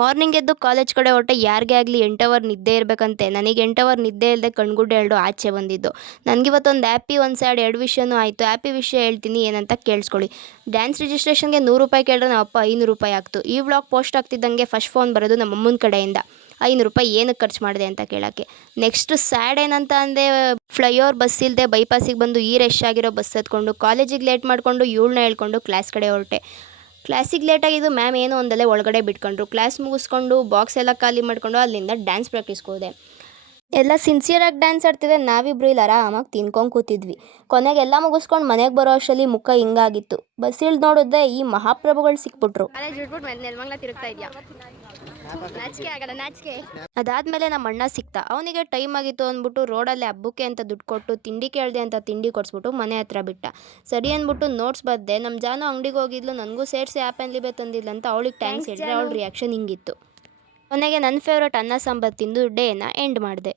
Morning ಎದ್ದು college ಕಡೆ ಹೊರಟೆ. ಯಾರಿಗೇ ಆಗಲಿ 8 ಅವರ್ ನಿದ್ದೆ ಇರಬೇಕಂತೆ. ನನಗೆ 8 ಅವರ್ ನಿದ್ದೆ ಇಲ್ಲದೆ ಕಣ್ಗುಡ್ಡೆ ಎರಡು ಆಚೆ ಬಂದಿದ್ದು. ನನಗಿವತ್ತೊಂದು ಹ್ಯಾಪಿ, ಒಂದು ಸ್ಯಾಡ್, 2 ವಿಷಯನೂ ಆಯಿತು. ಹ್ಯಾಪಿ ವಿಷಯ ಹೇಳ್ತೀನಿ, ಏನಂತ ಕೇಳಿಸ್ಕೊಳ್ಳಿ. ಡ್ಯಾನ್ಸ್ ರಿಜಿಸ್ಟ್ರೇಷನ್ಗೆ 100 ರೂಪಾಯಿ ಕೇಳಿದ್ರೆ ನಮ್ಮ ಅಪ್ಪ 500 ರೂಪಾಯಿ ಹಾಕ್ತು. ಈ ವ್ಲಾಗ್ ಪೋಸ್ಟ್ ಆಗ್ತಿದ್ದಂಗೆ ಫಸ್ಟ್ ಫೋನ್ ಬರೋದು ನಮ್ಮ ಅಮ್ಮನ ಕಡೆಯಿಂದ. 500 ರೂಪಾಯಿ ಏನಕ್ಕೆ ಖರ್ಚು ಮಾಡಿದೆ ಅಂತ ಕೇಳೋಕ್ಕೆ. ನೆಕ್ಸ್ಟ್ ಸ್ಯಾಡ್ ಏನಂತ ಅಂದೆ, ಫ್ಲೈಓವರ್ ಬಸ್ ಇಲ್ಲದೆ ಬೈಪಾಸಿಗೆ ಬಂದು ಈ ರಶ್ ಆಗಿರೋ ಬಸ್ ಹತ್ಕೊಂಡು ಕಾಲೇಜಿಗೆ ಲೇಟ್ ಮಾಡಿಕೊಂಡು ಇವಳನ್ನ ಹೇಳ್ಕೊಂಡು ಕ್ಲಾಸ್ ಕಡೆ ಹೊರಟೆ. ಕ್ಲಾಸಿಗೆ ಲೇಟಾಗಿದ್ದು ಮ್ಯಾಮ್ ಏನು ಒಂದಲ್ಲೇ ಒಳಗಡೆ ಬಿಟ್ಕೊಂಡ್ರು. ಕ್ಲಾಸ್ ಮುಗಿಸ್ಕೊಂಡು ಬಾಕ್ಸ್ ಎಲ್ಲ ಖಾಲಿ ಮಾಡಿಕೊಂಡು ಅಲ್ಲಿಂದ ಡ್ಯಾನ್ಸ್ ಪ್ರಾಕ್ಟೀಸ್ಗೆ ಹೋದೆ. ಎಲ್ಲ ಸಿನ್ಸಿಯರಾಗಿ ಡ್ಯಾನ್ಸ್ ಆಡ್ತಿದ್ದೆ. ನಾವಿಬ್ರು ಇಲ್ಲಿ ಆರಾಮಾಗಿ ತಿನ್ಕೊಂಡು ಕೂತಿದ್ವಿ. ಕೊನೆಗೆ ಎಲ್ಲ ಮುಗಿಸ್ಕೊಂಡು ಮನೆಗೆ ಬರೋ ಅಷ್ಟರಲ್ಲಿ ಮುಖ ಹಿಂಗಾಗಿತ್ತು. ಬಸ್ ಇಳ್ದು ನೋಡಿದ್ರೆ ಈ ಮಹಾಪ್ರಭುಗಳು ಸಿಕ್ಬಿಟ್ರು. ಅದಾದ್ಮೇಲೆ ನಮ್ಮ ಅಣ್ಣ ಸಿಕ್ತ. ಅವನಿಗೆ ಟೈಮ್ ಆಗಿತ್ತು ಅಂದ್ಬಿಟ್ಟು ರೋಡಲ್ಲಿ ಹಬ್ಬಕ್ಕೆ ಅಂತ ದುಡ್ಡು ಕೊಟ್ಟು ತಿಂಡಿ ಕೇಳಿದೆ ಅಂತ ತಿಂಡಿ ಕೊಡಿಸ್ಬಿಟ್ಟು ಮನೆ ಹತ್ರ ಬಿಟ್ಟ. ಸರಿ ಅಂದ್ಬಿಟ್ಟು ನೋಟ್ಸ್ ಬರ್ದೆ. ನಮ್ಮ ಜಾನು ಅಂಗಡಿಗೆ ಹೋಗಿದ್ಲು, ನನಗೂ ಸೇರಿಸಿ ಆ್ಯಪ್ ಬೇ ತಂದಿಲ್ಲ ಅಂತ ಅವಳಿಗೆ ಥ್ಯಾಂಕ್ಸ್ ಹೇಳಿದ್ರೆ ಅವಳ ರಿಯಾಕ್ಷನ್ ಹಿಂಗಿತ್ತು. ಕೊನೆಗೆ ನನ್ನ ಫೇವ್ರೇಟ್ ಅನ್ನ ಸಾಂಬಾರು ತಿಂದು ಡೇನ ಎಂಡ್ ಮಾಡಿದೆ.